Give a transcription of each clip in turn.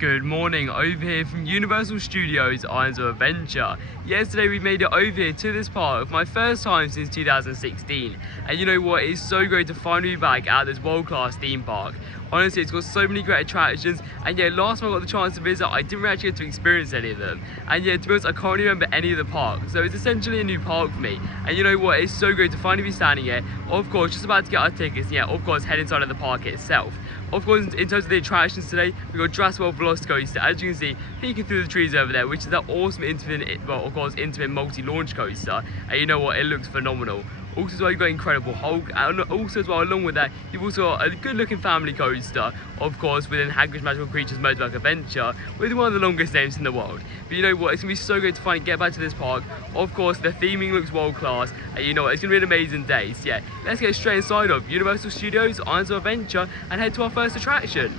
Good morning, over here from Universal Studios Islands of Adventure. Yesterday we made it over here to this park for my first time since 2016. And you know what, it's so great to finally be back at this world-class theme park. Honestly, it's got so many great attractions, and yeah, last time I got the chance to visit, I didn't actually get to experience any of them. And yeah, to be honest, I can't remember any of the parks, so it's essentially a new park for me. And you know what, it's so great to finally be standing here, of course, just about to get our tickets, and yeah, of course, head inside of the park itself. Of course, in terms of the attractions today, we've got Jurassic Velocicoaster, as you can see, peeking through the trees over there, which is that awesome intimate multi-launch coaster. And you know what, it looks phenomenal. Also as well, you've got Incredible Hulk, and also as well, along with that, you've also got a good looking family coaster, of course, within Hagrid's Magical Creatures Motorbike Adventure, with one of the longest names in the world. But you know what, it's going to be so great to finally get back to this park. Of course, the theming looks world class, and you know what, it's going to be an amazing day. So yeah, let's get straight inside of Universal Studios Islands of Adventure and head to our first attraction.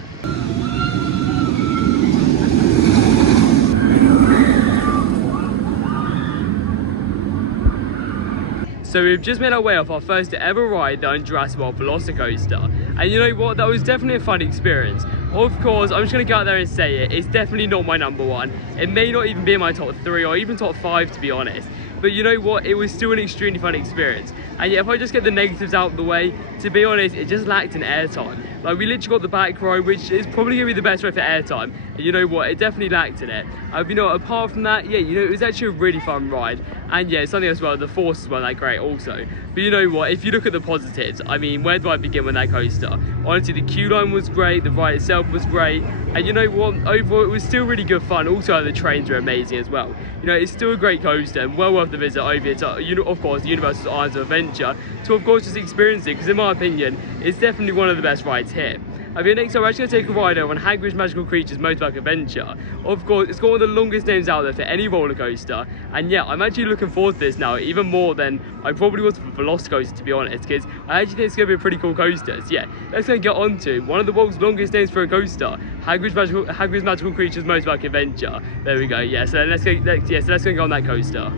So we've just made our way off our first ever ride on Jurassic Velocicoaster. And you know what, that was definitely a fun experience. Of course, I'm just going to go out there and say it, it's definitely not my number one. It may not even be in my top 3 or even top 5 to be honest. But you know what, it was still an extremely fun experience. And yeah, if I just get the negatives out of the way, to be honest, it just lacked in airtime. Like, we literally got the back row, which is probably going to be the best row for airtime. And you know what, it definitely lacked in it. You know, apart from that, yeah, you know, it was actually a really fun ride. And yeah, something as well, the forces weren't that great also. But you know what, if you look at the positives, I mean, where do I begin with that coaster? Honestly, the queue line was great, the ride itself was great. And you know what, overall, it was still really good fun. Also, the trains were amazing as well. You know, it's still a great coaster and well worth the visit over here to, you know, of course, Universal Islands of Adventure to, of course, just experience it, because in my opinion, it's definitely one of the best rides here. Next time we're actually going to take a ride over on Hagrid's Magical Creatures Motorbike Adventure. Of course, it's got one of the longest names out there for any roller coaster. And yeah, I'm actually looking forward to this now, even more than I probably was for Velocicoaster, to be honest, because I actually think it's going to be a pretty cool coaster. So yeah, let's go and get on to one of the world's longest names for a coaster, Hagrid's Magical Creatures Motorbike Adventure. There we go, yeah, so let's go and get on that coaster.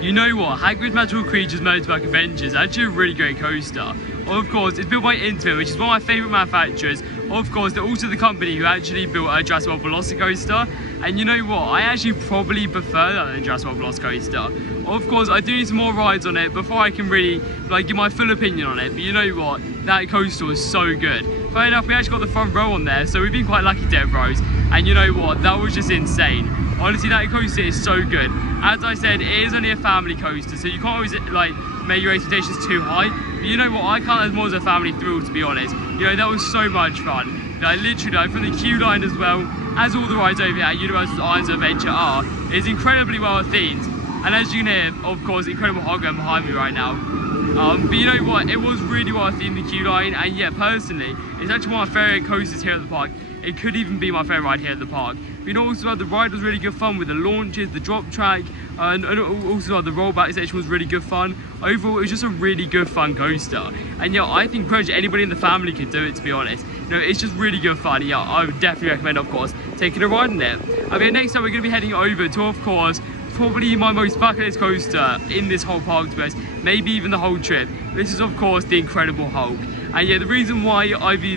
You know what, Hagrid's Magical Creatures Motorbike Adventure is actually a really great coaster. Of course, it's built by Intamin, which is one of my favourite manufacturers. Of course, they're also the company who actually built a Jurassic Velocicoaster. And you know what, I actually probably prefer that than Jurassic Velocicoaster. Of course, I do need some more rides on it before I can really give my full opinion on it. But you know what, that coaster was so good. Fair enough, we actually got the front row on there, so we've been quite lucky to have rows. And you know what, that was just insane. Honestly, that coaster is so good. As I said, it is only a family coaster, so you can't always make your expectations too high. But you know what, I count as more as a family thrill, to be honest. You know, that was so much fun. Literally, from the queue line as well, as all the rides over here at Universal Islands of Adventure are, is incredibly well themed. And as you can hear, of course, Incredible Hulk going behind me right now. But you know what, it was really well themed, the queue line, and yeah, personally, it's actually one of my favourite coasters here at the park. It could even be my favourite ride here at the park. But you know, also the ride was really good fun with the launches, the drop track, and also the rollback section was really good fun. Overall, it was just a really good fun coaster. And yeah, I think pretty much anybody in the family could do it, to be honest. You know, it's just really good fun. Yeah, I would definitely recommend, of course, taking a ride in it. Next time we're going to be heading over to, of course, probably my most bucket list coaster in this whole park, to be honest, maybe even the whole trip. This is, of course, the Incredible Hulk. And yeah, the reason why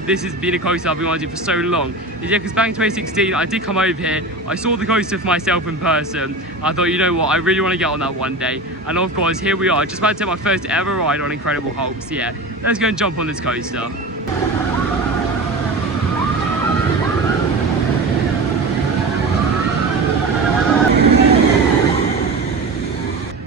this has been a coaster I've been wanting for so long is because back in 2016 I did come over here, I saw the coaster for myself in person. I thought, you know what, I really want to get on that one day. And of course, here we are, just about to take my first ever ride on Incredible Hulk. So yeah, let's go and jump on this coaster.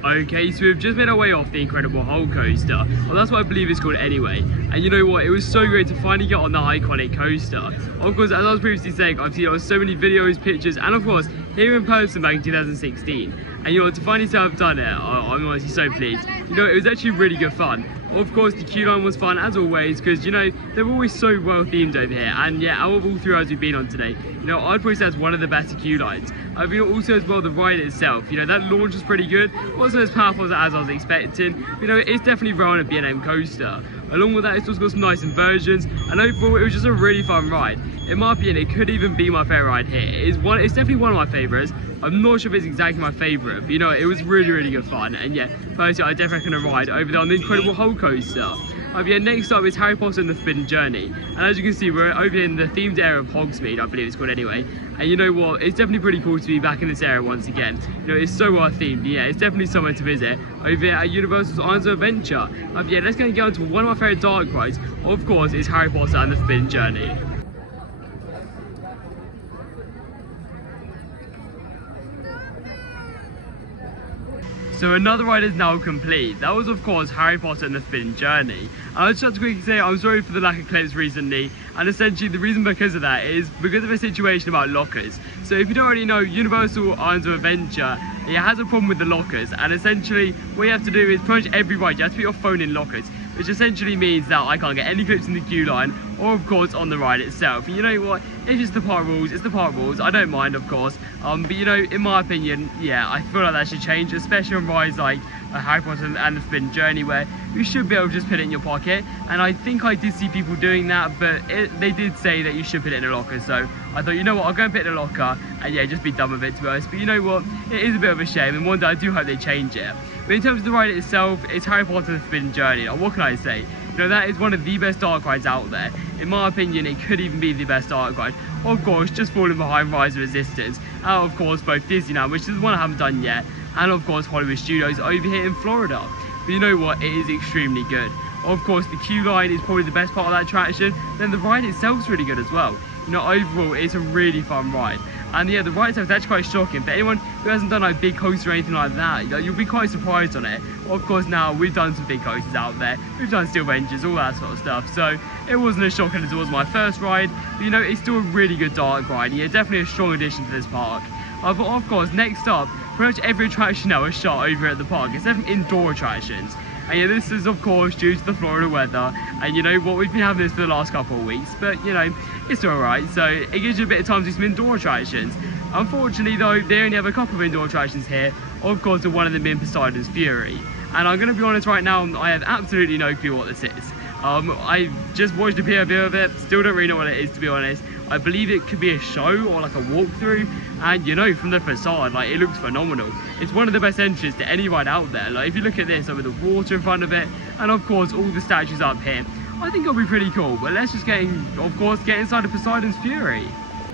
Okay, so we've just made our way off the Incredible Hulk coaster. Well, that's what I believe it's called anyway. And you know what, it was so great to finally get on that iconic coaster. Of course, as I was previously saying, I've seen it on so many videos, pictures, and of course, here in person back in 2016. And you know, to finally say I've done it, I'm honestly so pleased. You know, it was actually really good fun. Of course, the queue line was fun as always, because you know, they're always so well themed over here. And yeah, out of all 3 rides we've been on today, you know, I'd probably say that's one of the better queue lines. You know, also as well, the ride itself, you know, that launch was pretty good. Wasn't as powerful as I was expecting. You know, it's definitely run a B&M coaster. Along with that, it's also got some nice inversions, and overall, it was just a really fun ride. In my opinion, it could even be my favourite ride here. It's definitely one of my favourites. I'm not sure if it's exactly my favourite, but you know, it was really, really good fun. And yeah, personally, I definitely recommend a ride over there on the Incredible Hulk coaster. Yeah, next up is Harry Potter and the Forbidden Journey. And as you can see, we're over in the themed area of Hogsmeade, I believe it's called anyway. And you know what, it's definitely pretty cool to be back in this area once again. You know, it's so well themed. Yeah, it's definitely somewhere to visit over here at Universal's Islands of Adventure. Yeah, let's go and get on to one of my favourite dark rides. Of course, is Harry Potter and the Forbidden Journey. So another ride is now complete. That was of course Harry Potter and the Forbidden Journey. I just have to quickly say I'm sorry for the lack of clips recently, and essentially the reason because of that is because of a situation about lockers. So if you don't already know, Universal Islands of Adventure, it has a problem with the lockers, and essentially what you have to do is pretty much every ride you have to put your phone in lockers, which essentially means that I can't get any clips in the queue line or of course on the ride itself. And you know what, it's just the park rules, it's the park rules, I don't mind of course, but you know, in my opinion, yeah, I feel like that should change, especially on rides like Harry Potter and the Forbidden Journey, where you should be able to just put it in your pocket. And I think I did see people doing that, but they did say that you should put it in a locker, so I thought, you know what, I'll go and put it in a locker and yeah, just be done with it, to be honest. But you know what, it is a bit of a shame, and one day I do hope they change it. But in terms of the ride itself, it's Harry Potter and the Forbidden Journey. Now, what can I say? You know, that is one of the best dark rides out there. In my opinion, it could even be the best dark ride. Of course, just falling behind Rise of Resistance. And of course, both Disneyland, which is the one I haven't done yet, and of course, Hollywood Studios over here in Florida. But you know what? It is extremely good. Of course, the queue line is probably the best part of that attraction. Then the ride itself is really good as well. You know, overall, it's a really fun ride. And yeah, the ride itself is actually quite shocking. For anyone who hasn't done like big coasters or anything like that, you know, you'll be quite surprised on it. Of course, now we've done some big coasters out there. We've done Steel Rangers, all that sort of stuff. So it wasn't as shocking as it was my first ride. But you know, it's still a really good dark ride. Yeah, definitely a strong addition to this park. But of course, next up, pretty much every attraction now is shot over at the park, except for indoor attractions. And yeah, this is of course due to the Florida weather, and you know what, we've been having this for the last couple of weeks, but you know, it's alright, so it gives you a bit of time to do some indoor attractions. Unfortunately though, they only have a couple of indoor attractions here, of course one of them being Poseidon's Fury. And I'm going to be honest right now, I have absolutely no clue what this is. I just watched a POV of it, still don't really know what it is, to be honest. I believe it could be a show or like a walkthrough, and you know, from the facade, like, it looks phenomenal. It's one of the best entries to any ride out there. Like, if you look at this, over the water in front of it, and of course all the statues up here, I think it'll be pretty cool. But let's just get inside of Poseidon's Fury.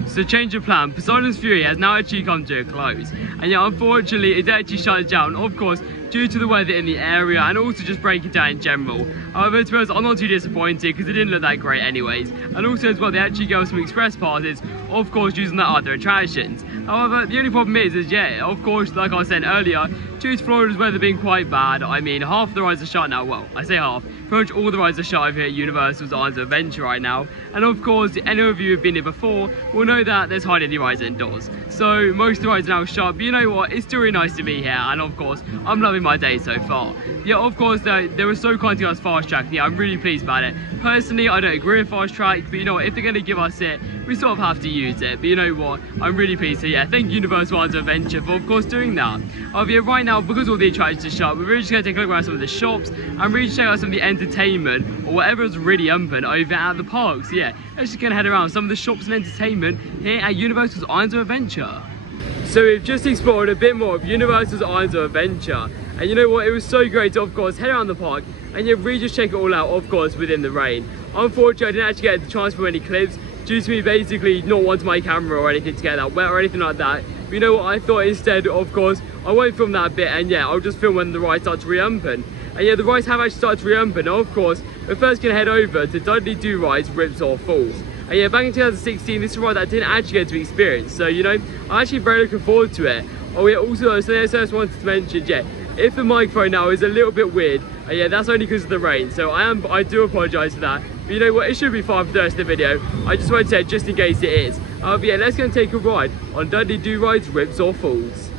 So change of plan, Poseidon's Fury has now actually come to a close, and yeah, unfortunately it actually shut down, of course due to the weather in the area and also just breaking down in general. However, to be honest, I'm not too disappointed because it didn't look that great anyways, and also as well they actually gave us some express passes, of course using the other attractions. However, the only problem is yeah, of course, like I was saying earlier, due to Florida's weather being quite bad, I mean half the rides are shut now. Well, I say half, pretty much all the rides are shut over here at Universal's Islands of Adventure right now, and of course any of you who have been here before will know that there's hardly any rides indoors, so most of the rides are now shut. But you know what, it's still really nice to be here, and of course I'm loving my day so far. Yeah, of course they were so kind to give us fast track, and yeah, I'm really pleased about it. Personally, I don't agree with fast track, but you know what, if they're going to give us it, we sort of have to use it. But you know what, I'm really pleased. So yeah, thank Universal Islands of Adventure for of course doing that. Yeah, right now, because all the attractions are shut, we're really just going to take a look around some of the shops and really check out some of the entertainment or whatever is really open over at the parks. So yeah, let's just gonna head around some of the shops and entertainment here at Universal's Islands of Adventure. So we've just explored a bit more of Universal's Islands of Adventure, and you know what, it was so great to of course head around the park and yeah, really just check it all out, of course within the rain. Unfortunately, I didn't actually get the chance for any clips due to me basically not wanting my camera or anything to get that wet or anything like that. But you know what, I thought instead, of course, I won't film that bit, and yeah, I'll just film when the rides start to reopen. And yeah, the rides have actually started to reopen. Now, of course, we're first going to head over to Dudley Do Rides Rips or Falls. And yeah, back in 2016, this is a ride that I didn't actually get to experience. So, you know, I'm actually very looking forward to it. Oh yeah, also, so I just wanted to mention, yeah, if the microphone now is a little bit weird, yeah, that's only because of the rain. So I do apologise for that. But you know what, it should be fine for the rest of the video. I just wanted to say, just in case it is. But yeah, let's go and take a ride on Dudley Do Rides Rips or Falls.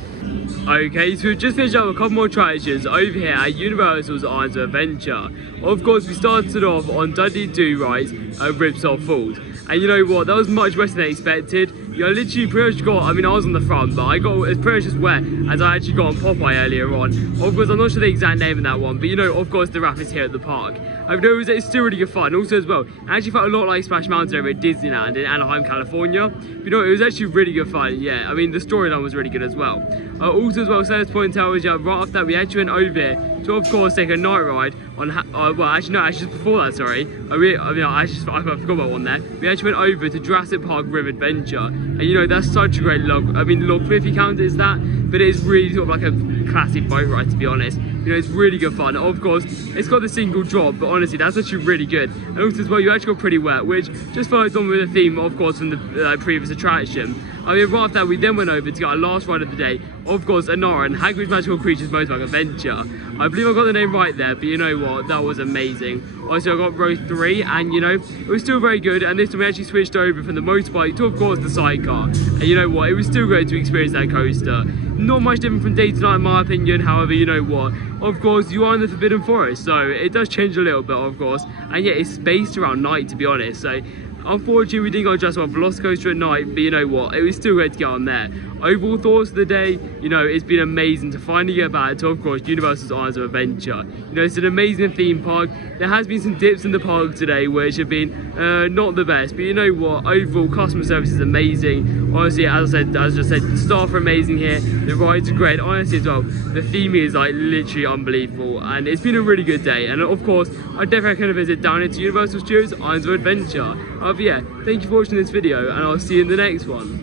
Okay, so we've just finished up a couple more attractions over here at Universal's Islands of Adventure. Of course, we started off on Dudley Do Rides Rips or Falls. And you know what, that was much better than expected. I literally pretty much got, I mean, I was on the front, but I got as pretty much as wet as I actually got on Popeye earlier on. Of course, I'm not sure the exact name of that one, but you know, of course, the wrap is here at the park. It's still really good fun. Also, as well, I actually felt a lot like Splash Mountain over at Disneyland in Anaheim, California. But, you know, it was actually really good fun. Yeah, I mean, the storyline was really good as well. Also, as well, Sarah's point out was, yeah, right after that, we actually went over to, of course, take a night ride on. Well, actually, no, actually, just before that, sorry. I forgot about one there. We actually went over to Jurassic Park River Adventure, and you know, that's such a great log. I mean, the log cliff you count it as that, but it is really sort of like a classic boat ride, to be honest. You know, it's really good fun. Of course, it's got the single drop, but honestly, that's actually really good. And also as well, you actually got pretty wet, which just follows on with the theme, of course, from the previous attraction. I mean, right after that, we then went over to get our last ride of the day, of course, Anara and Hagrid's Magical Creatures Motorbike Adventure. I believe I got the name right there, but you know what, that was amazing. Also, I got row 3, and you know, it was still very good, and this time we actually switched over from the motorbike to, of course, the sidecar. And you know what, it was still great to experience that coaster. Not much different from day to night in my opinion, however, you know what, of course, you are in the Forbidden Forest, so it does change a little bit, of course, and yeah, it's spaced around night, to be honest, so unfortunately we didn't go just on Velocicoaster at night, but you know what, it was still great to get on there. Overall thoughts of the day, you know, it's been amazing to finally get back to, of course, Universal's Islands of Adventure. You know, it's an amazing theme park. There has been some dips in the park today which have been not the best, but you know what, overall customer service is amazing. Honestly, as I just said, the staff are amazing here, the rides are great, honestly as well, the theming is like literally unbelievable, and it's been a really good day. And of course, I definitely recommend a visit down into Universal Studios Islands of Adventure. But yeah, thank you for watching this video, and I'll see you in the next one.